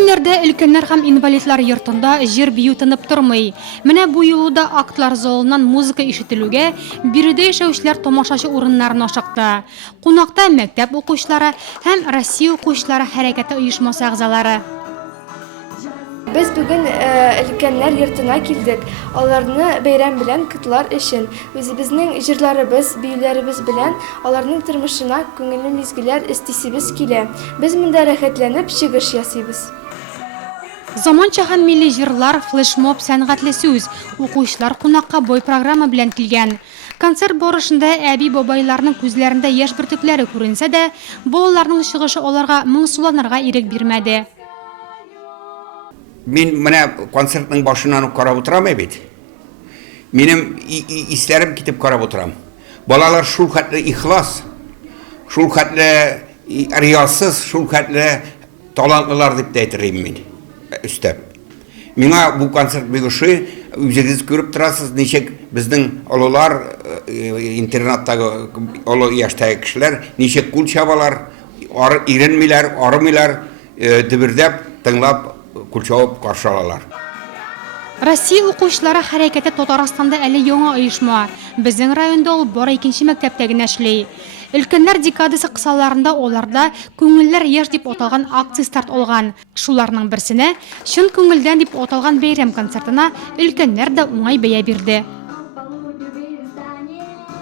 Көннәрдә өлкәннәр һәм инвалидлар йортында җир бию тынып тормый. Менә бу юлы да актлар залыннан музыка ишетелүгә, биредә яшәүчеләр тамашачы урыннарын ашыкты. Кунакта мәктәп укучылары һәм Россия укучылары хәрәкәте оешмасы әгъзалары. Без бүген өлкәннәр йортына килдек. Аларны бәйрәм белән котлар өчен. Үзебезнең җырларыбыз, биюләребез белән аларның тормышына күңелле мизгелләр истисебез килә. Без монда рәхәтләнеп чыгыш ясыйбыз. Заманча һәм милли җырлар, флешмоб, сәнгатьле сүз. Укучылар кунакка бой программа белән килгән. Концерт барышында әби-бабайларның күзләрендә яшь бөртекләре күренсә дә, балаларның чыгышы аларга моңсуланырга ирек бирмәде. Мен менә концертның башынан ук карап утырам бит. Минем исләрем китеп карап утырам. Балалар шул хәтле ихлас, шул хәтле риясыз, шул хәтле талантлылар дип әйтергә мин. Өстәп. Миңа бу концерт бигүше үзегез күреп торасыз, ничек безнең олылар интернаттагы олы яшьтәге кешеләр ничек кул чабалар, иренмиләр, арымыйлар, дибердәп, тыңлап кул чабып каршы алалар. Россия укучылары хәрәкәте Татарстанда әле яңа оешма. Безнең районда ул бары икенче мәктәптә генә эшли. Өлкәннәр декадасы кысаларында оларда күңелләр яшь дип аталган акция старт алган. Шуларның берсенә чын күңелдән дип аталган бәйрәм концертына өлкәннәр дә уңай бәя бирде.